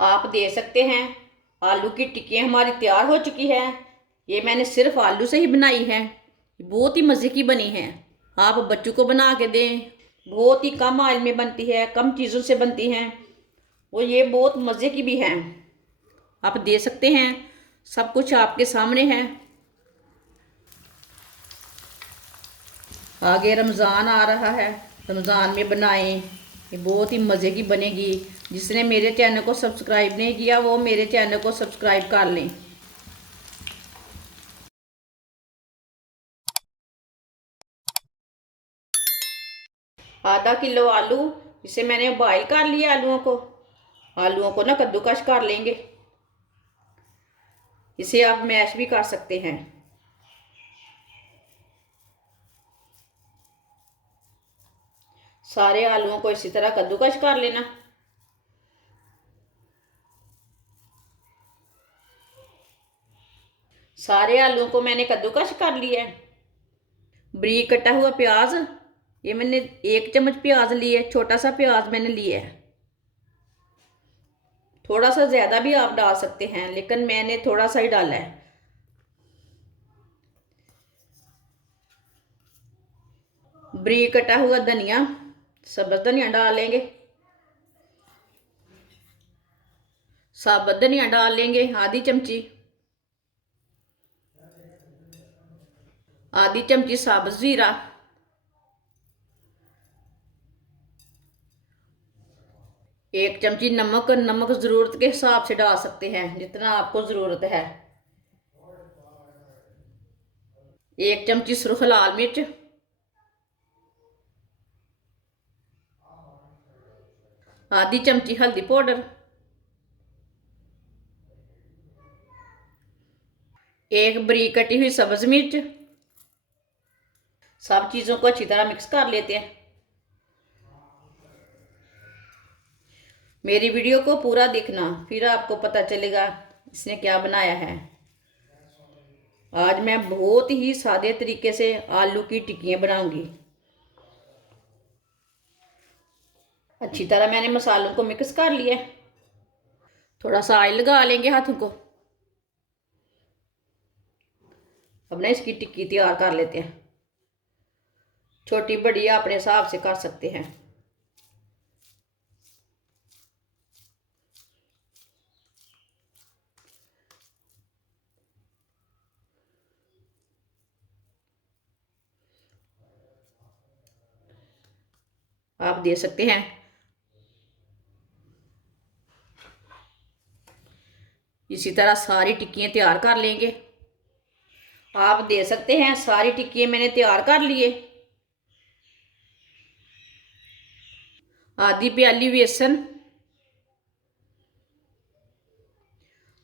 आप दे सकते हैं। आलू की टिक्कियाँ हमारी तैयार हो चुकी है। ये मैंने सिर्फ आलू से ही बनाई है। बहुत ही मज़े की बनी है। आप बच्चों को बना के दें। बहुत ही कम ऑयल में बनती है, कम चीज़ों से बनती हैं और ये बहुत मज़े की भी हैं। आप दे सकते हैं। सब कुछ आपके सामने है। आगे रमज़ान आ रहा है, रमज़ान में बनाएं। ये बहुत ही मज़े की बनेगी। जिसने मेरे चैनल को सब्सक्राइब नहीं किया वो मेरे चैनल को सब्सक्राइब कर लें। आधा किलो आलू, इसे मैंने बॉईल कर लिया। आलूओं को ना कद्दूकश कर लेंगे। इसे आप मैश भी कर सकते हैं। सारे आलूओं को इसी तरह कद्दूकश कर लेना। सारे आलूओं को मैंने कद्दूकश कर लिया है। बारीक कटा हुआ प्याज, ये मैंने 1 चम्मच प्याज लिए। छोटा सा प्याज मैंने लिया है। थोड़ा सा ज़्यादा भी आप डाल सकते हैं, लेकिन मैंने थोड़ा सा ही डाला है। बारीक कटा हुआ धनिया, सब्ज़ धनिया डाल लेंगे। साबुत धनिया डाल लेंगे आधी चमची। आधी चमची साबुत ज़ीरा। एक चमची नमक। नमक ज़रूरत के हिसाब से डाल सकते हैं, जितना आपको ज़रूरत है। 1 चमची सुरख लाल मिर्च। आधी चमची हल्दी पाउडर। एक बारीक कटी हुई सब्ज़ मिर्च। सब चीज़ों को अच्छी तरह मिक्स कर लेते हैं। मेरी वीडियो को पूरा देखना, फिर आपको पता चलेगा इसने क्या बनाया है। आज मैं बहुत ही सादे तरीके से आलू की टिक्कियाँ बनाऊंगी। अच्छी तरह मैंने मसालों को मिक्स कर लिया। थोड़ा सा ऑयल लगा लेंगे हाथों को। अब ना इसकी टिक्की तैयार कर लेते हैं। छोटी बड़ी अपने हिसाब से कर सकते हैं। आप दे सकते हैं। इसी तरह सारी टिक्कियाँ तैयार कर लेंगे। आप दे सकते हैं। सारी टिक्कियाँ मैंने तैयार कर लिए। आधी प्याली बेसन।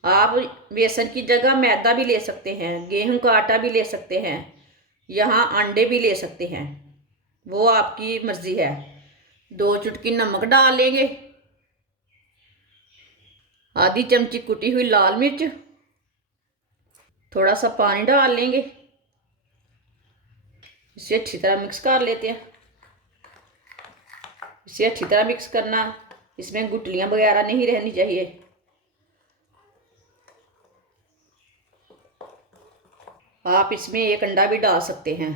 आप बेसन की जगह मैदा भी ले सकते हैं, गेहूं का आटा भी ले सकते हैं, यहाँ अंडे भी ले सकते हैं, वो आपकी मर्जी है। 2 चुटकी नमक डाल लेंगे। आधी चमची कुटी हुई लाल मिर्च। थोड़ा सा पानी डाल लेंगे। इसे अच्छी तरह मिक्स कर लेते हैं। इसे अच्छी तरह मिक्स करना, इसमें गुठलियां वगैरह नहीं रहनी चाहिए। आप इसमें एक अंडा भी डाल सकते हैं।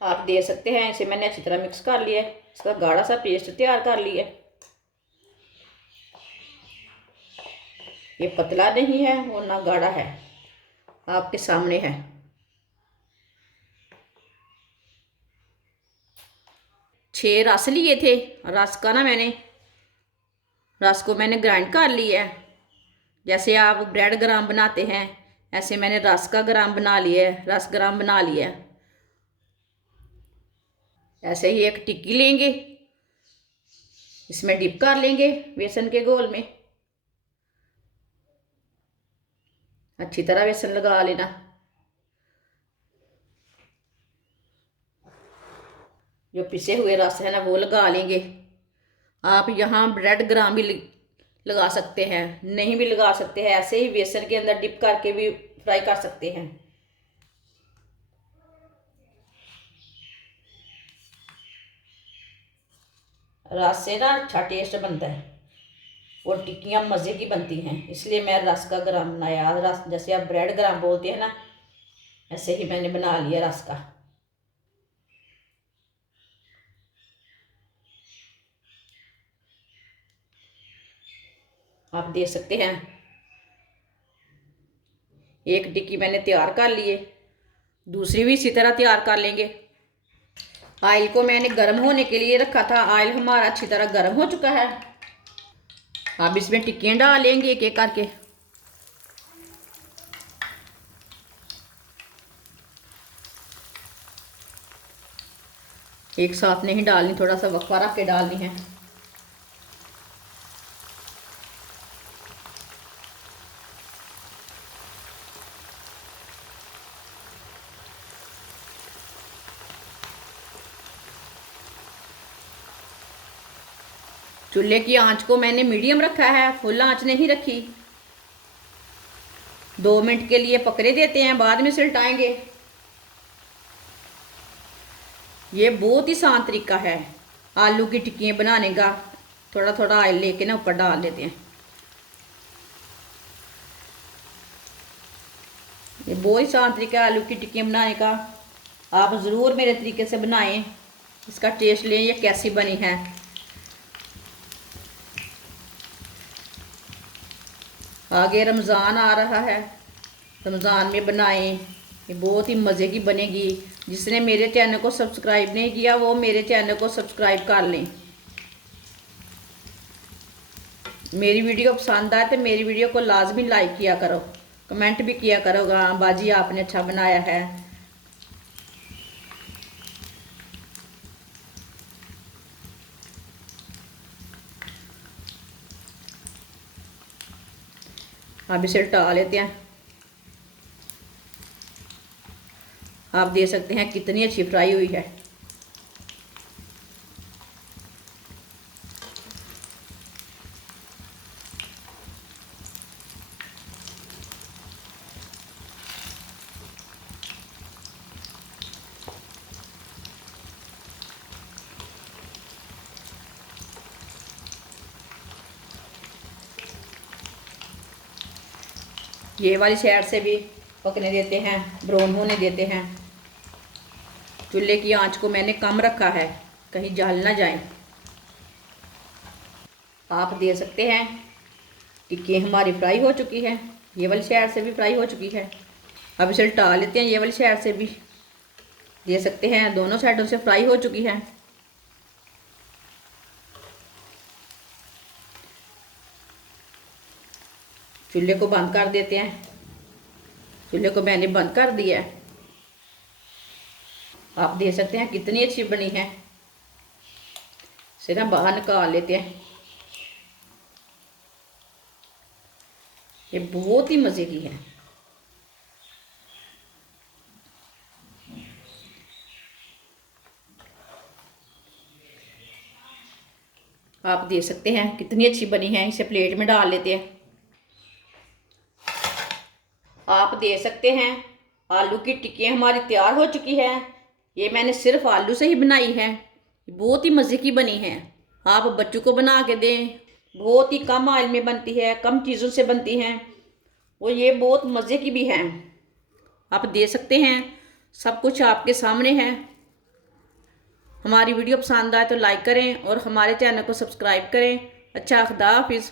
आप दे सकते हैं। इसे मैंने अच्छी तरह मिक्स कर लिया है। इसका गाढ़ा सा पेस्ट तैयार कर लिया है। ये पतला नहीं है और ना गाढ़ा है, आपके सामने है। 6 रस लिए थे। रस का ना मैंने रस को मैंने ग्राइंड कर लिया है। जैसे आप ब्रेड ग्राम बनाते हैं, ऐसे मैंने रस का ग्राम बना लिया है, रस ग्राम बना लिया है। ऐसे ही एक टिक्की लेंगे, इसमें डिप कर लेंगे बेसन के घोल में। अच्छी तरह बेसन लगा लेना। जो पिसे हुए रस है ना वो लगा लेंगे। आप यहाँ ब्रेड ग्राम भी लगा सकते हैं, नहीं भी लगा सकते हैं, ऐसे ही बेसन के अंदर डिप करके भी फ्राई कर सकते हैं। रस से ना अच्छा टेस्ट बनता है और टिक्कियाँ मज़े की बनती हैं, इसलिए मैं रस का गरम बनाया। रस जैसे आप ब्रेड गरम बोलते हैं ना, ऐसे ही मैंने बना लिया रस का। आप देख सकते हैं एक टिक्की मैंने तैयार कर लिए, दूसरी भी इसी तरह तैयार कर लेंगे। ऑयल को मैंने गर्म होने के लिए रखा था। ऑयल हमारा अच्छी तरह गर्म हो चुका है। अब इसमें टिक्कियाँ डालेंगे एक एक करके। एक साथ नहीं डालनी, थोड़ा सा वक्फा रख के डालनी है। चूल्हे की आंच को मैंने मीडियम रखा है, फुल आंच नहीं रखी। 2 मिनट के लिए पकड़े देते हैं, बाद में सिलटाएंगे। ये बहुत ही आसान तरीका है आलू की टिक्कियाँ बनाने का। थोड़ा थोड़ा ऑयल लेके ना ऊपर डाल देते हैं। ये बहुत ही आसान तरीका है आलू की टिक्कियाँ बनाने का। आप ज़रूर मेरे तरीके से बनाएं, इसका टेस्ट लें ये कैसी बनी है। आगे रमज़ान आ रहा है, रमज़ान में बनाएं, ये बहुत ही मज़े की बनेगी। जिसने मेरे चैनल को सब्सक्राइब नहीं किया वो मेरे चैनल को सब्सक्राइब कर लें। मेरी वीडियो पसंद आए तो मेरी वीडियो को लाजमी लाइक किया करो, कमेंट भी किया करो हाँ बाजी आपने अच्छा बनाया है। अब इसे उल्टा लेते हैं। आप देख सकते हैं कितनी अच्छी फ्राई हुई है। ये वाली साइड से भी पकने देते हैं, ब्राउन होने देते हैं। चूल्हे की आंच को मैंने कम रखा है, कहीं जल ना जाए। आप देख सकते हैं टिक्की हमारी फ्राई हो चुकी है, ये वाली साइड से भी फ्राई हो चुकी है। अब इसे उल्टा लेते हैं, ये वाली साइड से भी देख सकते हैं दोनों साइडों से फ्राई हो चुकी है। चूल्हे को बंद कर देते हैं। चूल्हे को मैंने बंद कर दिया है। आप देख सकते हैं कितनी अच्छी बनी है। इसे ना बाहर निकाल लेते हैं। ये बहुत ही मज़े की है। आप देख सकते हैं कितनी अच्छी बनी है। इसे प्लेट में डाल लेते हैं। आप देख सकते हैं आलू की टिक्कियाँ हमारी तैयार हो चुकी है। ये मैंने सिर्फ आलू से ही बनाई है, बहुत ही मज़े की बनी है। आप बच्चों को बना के दें, बहुत ही कम ऑयल में बनती है, कम चीज़ों से बनती हैं और ये बहुत मज़े की भी है। आप देख सकते हैं सब कुछ आपके सामने है। हमारी वीडियो पसंद आए तो लाइक करें और हमारे चैनल को सब्सक्राइब करें। अच्छा, खुदा हाफिज़।